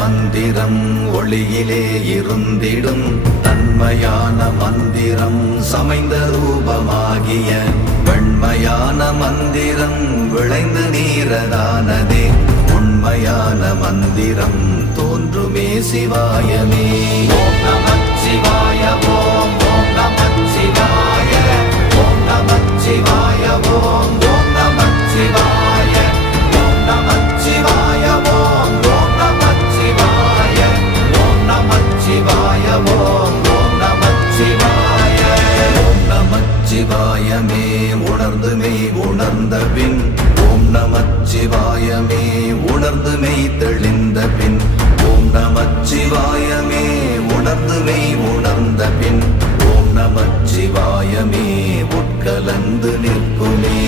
மந்திரம் ஒளியிலே இருந்திடும் தன்மையான மந்திரம் சமைந்த ரூபமாகிய வெண்மையான மந்திரம் விளைந்து நீரதானதே உண்மையான மந்திரம் தோன்றுமே சிவாயமே. ஓம் நமச்சிவாய ஓம் ஓம் நமச்சிவாய ஓம் நமச்சிவாய ஓம் ஓம் நமச்சிவாய ஓம் நமச்சிவாய ஓம் ஓம் நமச்சிவாய ஓம் நமச்சிவாய ஓம் ஓம் நமச்சிவாய. ஓம் நமச்சிவாயமே உணர்ந்துமே உணர்ந்த பின் ஓம் நமச்சிவாயமே உணர்ந்துமே தெளிந்த பின் ஓம் நமச்சிவாயமே உணர்ந்துமே உணர்ந்த பின் ஓம் நமச்சிவாயமே உட்கலந்து நிற்குமே.